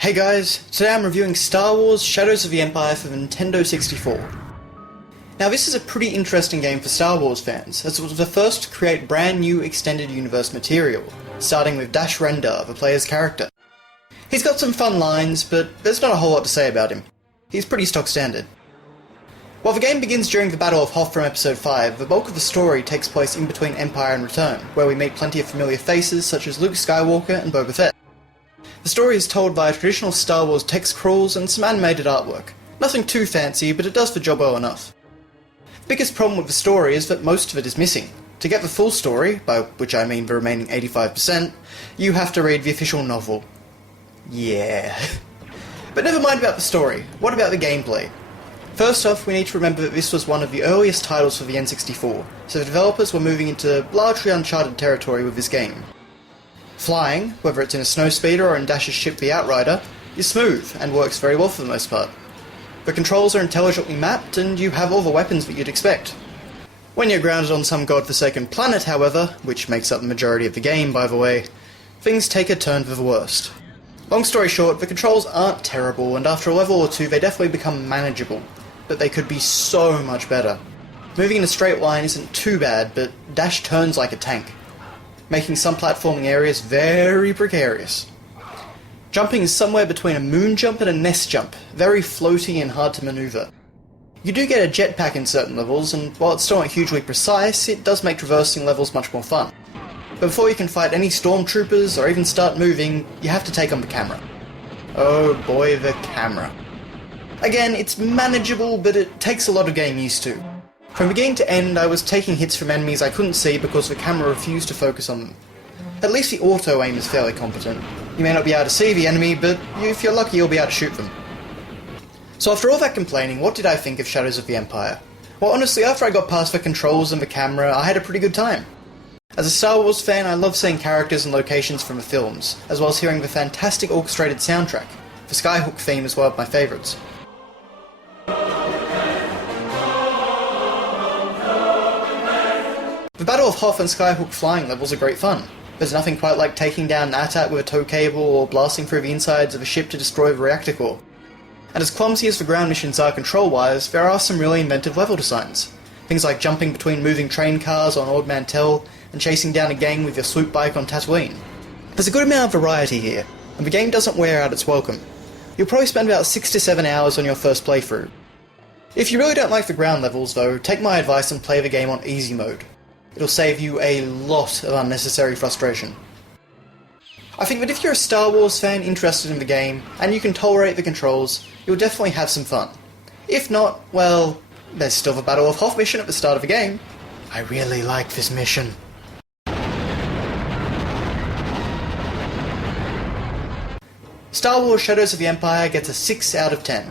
Hey guys, today I'm reviewing Star Wars Shadows of the Empire for the Nintendo 64. Now this is a pretty interesting game for Star Wars fans, as it was the first to create brand new extended universe material, starting with dash render of a player's character. He's got some fun lines, but there's not a whole lot to say about him. He's pretty stock standard. While the game begins during the Battle of Hoth from Episode 5, the bulk of the story takes place in between Empire and Return, where we meet plenty of familiar faces such as Luke Skywalker and Boba Fett. The story is told via traditional Star Wars text crawls and some animated artwork. Nothing too fancy, but it does the job well enough. The biggest problem with the story is that most of it is missing. To get the full story, by which I mean the remaining 85%, you have to read the official novel. Yeah. But never mind about the story, what about the gameplay? First off, we need to remember that this was one of the earliest titles for the N64, so the developers were moving into largely uncharted territory with this game. Flying, whether it's in a snowspeeder or in Dash's ship the Outrider, is smooth and works very well for the most part. The controls are intelligently mapped and you have all the weapons that you'd expect. When you're grounded on some godforsaken planet, however, which makes up the majority of the game by the way, things take a turn for the worst. Long story short, the controls aren't terrible and after a level or two they definitely become manageable, but they could be so much better. Moving in a straight line isn't too bad, but Dash turns like a tank, making some platforming areas very precarious. Jumping is somewhere between a moon jump and a nest jump, very floaty and hard to maneuver. You do get a jetpack in certain levels, and while it's still not hugely precise, it does make traversing levels much more fun. But before you can fight any stormtroopers or even start moving, you have to take on the camera. Oh boy, the camera. Again, it's manageable, but it takes a lot of getting used to. From beginning to end, I was taking hits from enemies I couldn't see because the camera refused to focus on them. At least the auto-aim is fairly competent. You may not be able to see the enemy, but if you're lucky you'll be able to shoot them. So after all that complaining, what did I think of Shadows of the Empire? Well honestly, after I got past the controls and the camera, I had a pretty good time. As a Star Wars fan, I love seeing characters and locations from the films, as well as hearing the fantastic orchestrated soundtrack. The Skyhook theme is one of my favourites. The Battle of Hoth and Skyhook flying levels are great fun. There's nothing quite like taking down an AT-AT with a tow cable or blasting through the insides of a ship to destroy the reactor core. And as clumsy as the ground missions are control-wise, there are some really inventive level designs. Things like jumping between moving train cars on Ord Mantell and chasing down a gang with your swoop bike on Tatooine. There's a good amount of variety here, and the game doesn't wear out its welcome. You'll probably spend about 6 to 7 hours on your first playthrough. If you really don't like the ground levels though, take my advice and play the game on easy mode. It'll save you a lot of unnecessary frustration. I think that if you're a Star Wars fan interested in the game, and you can tolerate the controls, you'll definitely have some fun. If not, well, there's still the Battle of Hoth mission at the start of the game. I really like this mission. Star Wars Shadows of the Empire gets a 6 out of 10.